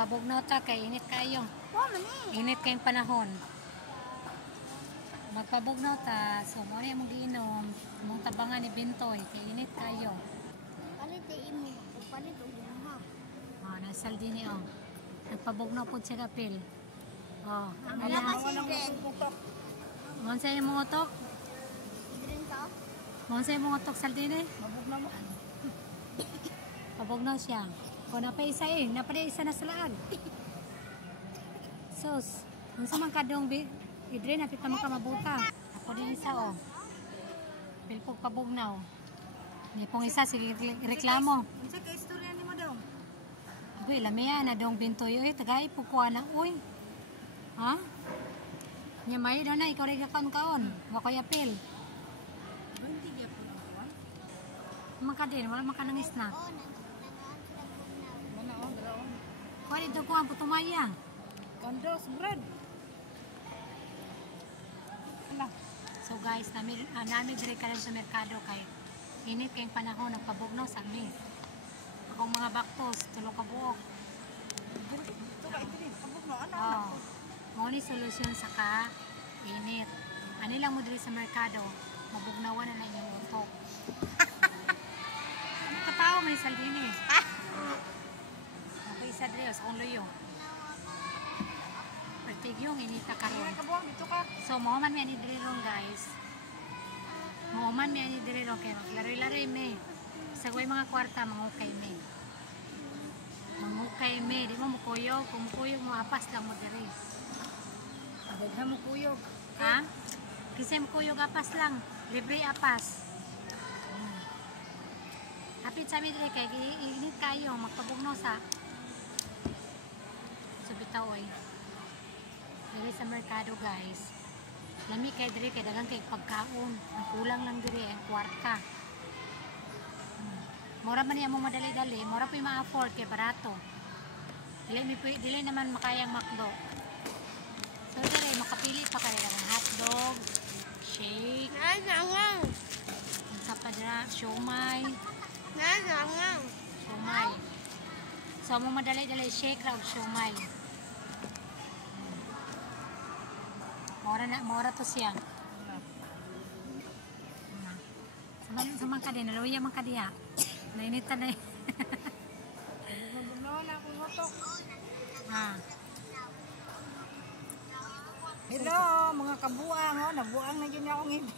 Magpabugnaw ta kay init kayo. Init kayong panahon. Magpabugnaw ta. So, mo na yung giinom. Mong tabangan ni Bintoy. Kay init kayo. Palit imo. Palit og ginahap. Nasal din niyo. Nagpabugnaw po siya kapil. Wala kasi red. Monsa yung mga utok? Green ka? Monsa yung mga utok saldine? Mabugnaw mo. Pabugnaw siya. Kung napaisa napaisa na sa laag. Sus, kung sa mga kadong idre, napita mo ka mabuta. Ako din isa Pilpog pabugnaw. Hindi pong isa, sige reklamo. Unsa ka istorya nimo daw? Uy, lamaya na dong Bintoy. Uy, tagay po kuha na. Uy. Ha? Nya may daw na, ikaw rin kaon-kaon. Wakoy apil. Hindi gyapon ako. Maka din, wala makanangis na. Draw. Kuha dito kuha, putumaya. Condos bread. So guys, nami dire ka lang sa merkado kay init kayong panahon, nagpabugnaw sa amin. Akong mga baktos, tulog ka buok. Ito ka ito din. Pabugnaw ana. Mo ni solusyon sa init. Ani lang mo dire sa merkado, mabugnawan na lang yung utok. Nakatawa may saldini. Okay, isa dire sa kong luyo. Pertig yung inita karon. Kabuang dito ka. So, mahuman may ani dire ron guys. Mahuman may ani dire ron kay lari-lari me. Sagway mga kwarta mangukay me. Mangukay me, di mo mukuyog, kung mukuyog mo apas lang mo dire. Daghan mo kuyog. Ha? Kasi mukuyog apas lang, libre apas. Hapit sa amin dire kay init kayo magpabugnaw sa. So bitaw oy. Dire sa merkado guys. Lami kay dire kay dagang kay pagkaon. Ang kulang lang dire ang kwarta. Mura man niya mo madali-dali, mura po yung ma-afford kay barato. Dili naman makayang McDo. So dire makapili pa kayo ng hotdog, shake, sapadra, siomay. Siomay. So mo madali-dali shake ra og siomay. Mora to siya. Sa mga kadi, naluya mga kadi ha. Nainitan na Mabugnaw na akong utok. Hello, mga kabuang, nabuang na yun akong ngipon.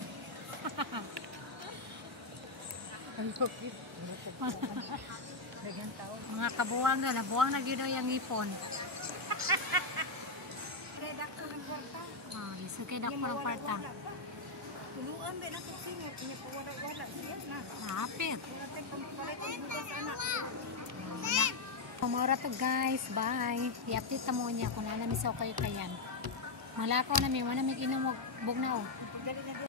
Ang lukit. Dagang tao. mga kabuwang na, nabuwang na yun yung ngipon. Kaya dakto ng kwarta. Iso kay dako ng kwarta. Tuluan ba natin singit? Hindi po wala-wala. Siyat na. Hapit. Wala tayong pampalit ang bugas, anak. Maura to guys, bye. I-update mo niya kung alam isaw kayo kayan. Malakaw na may inom mo bugnaw. Pagdali na